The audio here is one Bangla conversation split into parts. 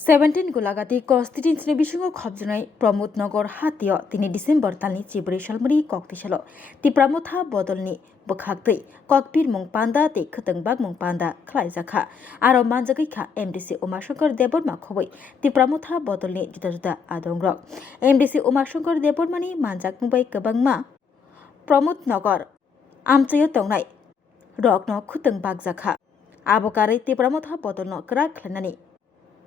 17 গোলাগাতি কস্তিটিন্সनि बिसुङाव खबजानाय प्रमोद नगर हातियाव दिनै डिसेम्बर दाननि 14 सालमनि कक्तिसाल तिप्रामथा बदलनि बखागतै ककबीर मुं पान्दा ते खोतोंबाग मुं पान्दा खलायजाखा आरो मानजागैखा एमडिसि उमाशंकर देबबर्मा खबै तिप्रामथा बदलनि जुदा जुदा आदंग्रक एमडिसि उमाशंकर देबबर्मानि मानजाग मुंबाय गोबांमा प्रमोद नगर आमचायाव तंनाय रकनो खोतोंबाग जाखा आबकारै तिप्रामथा बदलनो गोरा खालायनानै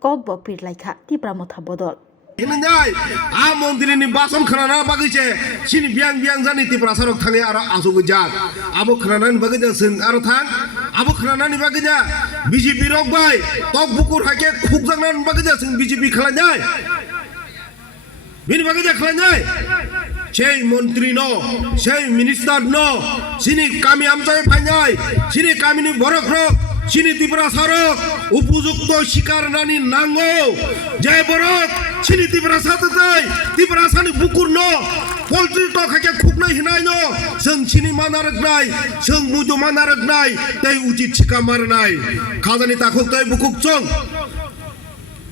कक बपीर लाइखा तिप्रामथा बदल हिनजाय आ मन्दिरनि बासन खोनाना बागैसे सिनि बियां बियां जानि तिप्रा सरक थाङे आरो आसु गजाक आबो खोनानानि बागैजा जों आरो थां आबो खोनानानि बागैजा बिजेपि रक बाय तक बुकुर हाके खुगजांनानि बागैजा जों बिजेपि खालायनाय बिनि बागैजा खालायनाय সেই মন্ত্রী ন সেই মিনিস্টার ন সিনি কামি আমচাই ফাইনাই সিনি কামিনি বরক রক সিনি ত্রিপুরা সরক উপযুক্ত শিকার নানি নাঙ্গো জয় বরক সিনি ত্রিপুরা সাথে ত্রিপুরা সানি বুকুর ন পোল্ট্রি টক হাকে খুবনাই হিনাই ন जों সিনি মানারক নাই जों মুজো মানারক নাই তাই উচিত শিকা মারনাই খাজানি তাখক তাই বুকুক চং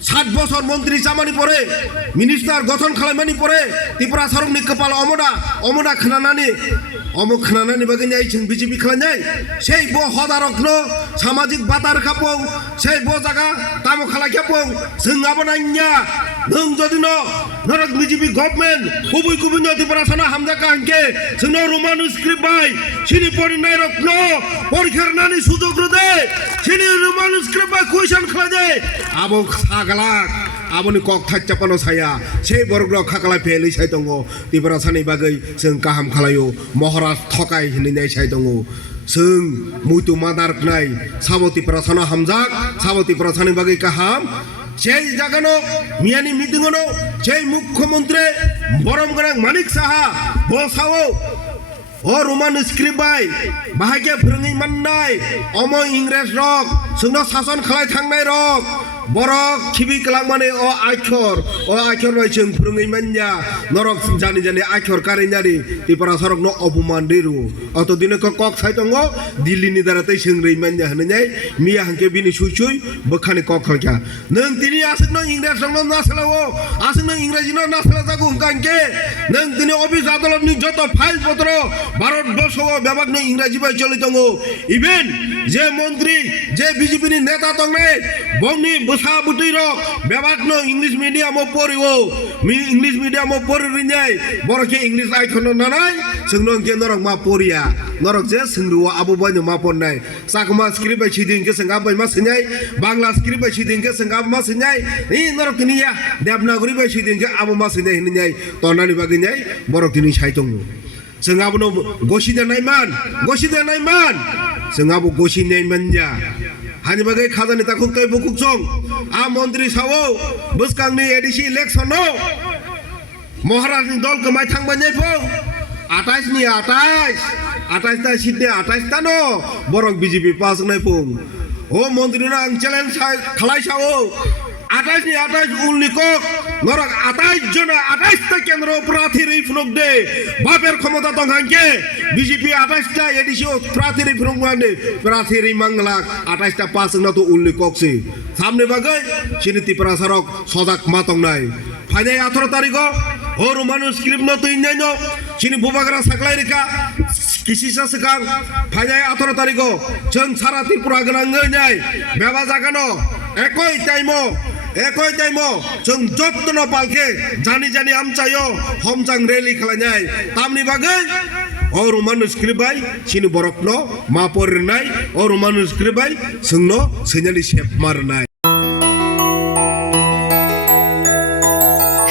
7 বছর মন্ত্রী জামানি পরে মিনিস্টার গঠন খালাইমানি পরে ত্রিপুরা সরকনি কপাল অমনা খানানানি খানানানি বাগিনাই जों বিজেপি খালাইনাই সেই ব হদারকনো সামাজিক বাতার খাপং সেই ব জায়গা তামো খালাইখাপং जों আবনাইnya नों जदिन नरक बिजेपि गभर्नमेंट गुबै गुबुन त्रिपुरा साना हामजाका हांके जोंनो रोमानु स्क्रिप्ट बाय सिनि परिनाय रत्न परिखारनानि सुजोग रदे सिनि रोमानु स्क्रिप्ट बाय कुइसन खालादे आबो सागलाक आबोनि कक थाच्चापानो साया से बरग्र खाकला फेलै साइ दङ त्रिपुरा सानि बागै जों गाहाम खालायो महाराज थकाय हिनैनाय साइ दङ जों मुइतु मादारनाय साबो त्रिपुरा साना हामजाक साबो त्रिपुरा सानि बागै गाहाम সেই জাগানো মিয়ানি মিটিংনো সেই মুখ্যমন্ত্রী বরমগরাং মানিক সাহা বসাও ও রোমান স্ক্রিপ্ট বাই বাহাকে फोरोङै माननाय अम इंग्रेज रक जोंनो शासन खालाय थांनाय रक बरक खिबि कलांमाने अ आइखर बाय जों फोरोङै मानया नरक जानि जानि आइखर कारेनारि त्रिपुरा सरकनो अपमान दिरु अत दिने कक साइ दङ दिल्लीनि दारातै सोंरै मानया होननाय मिया हांके बिनि सुइसुइ बखानि कक खालका नों दिनि आसनो इंग्रेज रंनो नासलावो आसनो इंग्रेजिनो नासला जागु हांके नों दिनि अफिस आदालतनि जत फाइल पत्र भारतबर्षआव बेबागनो इंग्रेजी बाय चलि दङ इभेन जे मन्त्री जे बिजेपिनि नेता दंनाय बंनि बसा बुटै रक बेबागनो इंग्लिश मिडियामाव पढियो इंग्लिश मिडियामाव पढिरिनाय बरके इंग्लिश आइखनो नानाय जोंनो के नरक मा पढिया नरक जे सोंरुवा आबो बायनो मा पढनाय साकमा स्क्रिप्ट बाय सिदिंके जोंगा बाय मा सिनाय बांला स्क्रिप्ट बाय सिदिंके जोंगा मा सिनाय इ नरक निया देबनागरी बाय सिदिंके आबो मा सिनाय हिननाय तनानि बागैनाय बरक दिनि साइ दङ जोंहाबो गसिदेनाय मान जोंहाबो गसिनाय मानजा हानि बागै खाजानि ताखुक तय बुकुक सं आ मन्त्रि सावो बसकांनि एडिसि इलेक्शन महाराजनि दल कमाय थांबाय फौ 28 नि 28 ता सिटनि 28 ता न बरक बिजेपि पास नाय फौ ओ मन्त्रिना आं चेलेन्ज खालाय सावो 28 नि 28 उलनि कक नरक 28 जना 28 ता केन्द्र प्रार्थी रिफुनक दे बापेर क्षमता दं हांके बिजेपि 28 ता एडिसि प्रार्थी रिफुनक माने प्रार्थी रि मंगला 28 ता पास न तो उलनि ककसे सामने बागै सिनि त्रिपुरा सरक सजाक मा दंनाय फाइनाय 18 तारिख ओ रोमानु स्क्रिप्ट न तैनाय न सिनि बुबाग्रा साखलाय रेखा किसिसा सकां फाइनाय 18 तारिख जों सारा त्रिपुरा गोनाङै बेबा जागानो एकय टाइम जों जत्न पालके जानि आमचायो हमजां रेली खालायनाय तामनि बागै ओ रोमानु स्क्रिप्ट बाय सिनि बरकनो मा परिनाय ओ रोमानु स्क्रिप्ट बाय जोंनो सैनानि सेप मारनाय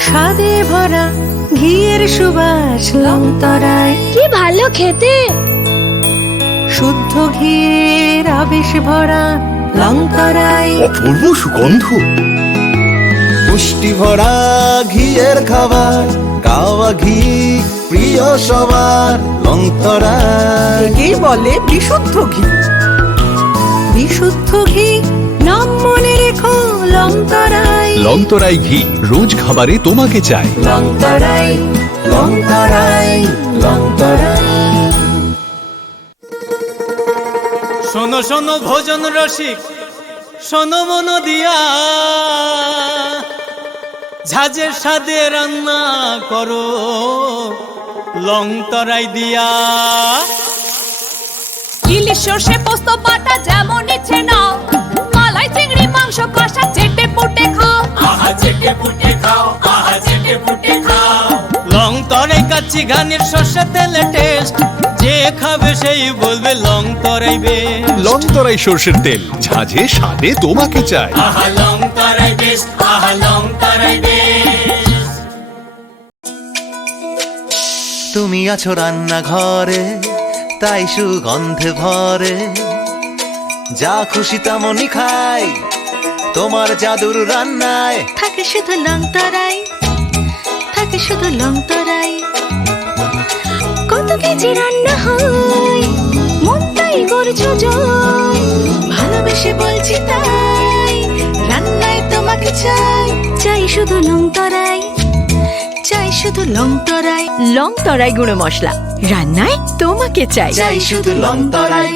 স্বাদে ভরা ঘিয়ের সুবাস লংতরায় কি ভালো খেতে শুদ্ধ ঘিয়ের আবেশ ভরা লংতরায় অপূর্ব সুগন্ধ পুষ্টি ভরা ঘিয়ের খাবার গাওয়া ঘি প্রিয় সবার লংতরায় একেই বলে বিশুদ্ধ ঘি নাম মনে রেখো লংতরায় লংতরাই ঘি রোজ খাবারে তোমাকে চাই লংতরায় শোনো শোনো ভোজন রসিক শোনো মন দিয়া ঝাঁঝের সাদে রান্না করো লং তরাই দিয়া। ইলিশ সর্ষে পোস্ত বাটা যেমন ইচ্ছে নাও, মালাই চিংড়ি মাংস কষা চেটে পুটে খাও, আহা চেটে পুটে খাও, আহা চেটে পুটে খাও। লং তরাই কাচ্চি ঘানির সর্ষে তেলে টেস্ট, যে খাবে সেই বলবে লং তরাই বেশ। লং তরাই সর্ষের তেল, ঝাঁঝে স্বাদে তোমাকে চাই। আহা লং তরাই বেশ, আহা লং তরাই বেশ। তুমি আছো রান্নাঘরে তাই সুগন্ধে ভরে, যা খুশি তেমনই খাই তোমার জাদুর রান্নায়। থাকে শুধু লং তরাই, থাকে শুধু লং তরাই। কত কেজি রান্না হয় মন তাই করছো জয়, ভালোবেসে বলছি তাই রান্নায় তোমাকে চাই। চাই শুধু লং তরাই, চাই শুধু লং তরাই। লং তরাই গুঁড়ো মশলা, রান্নায় তোমাকে চাই। চাই শুধু লং তরাই।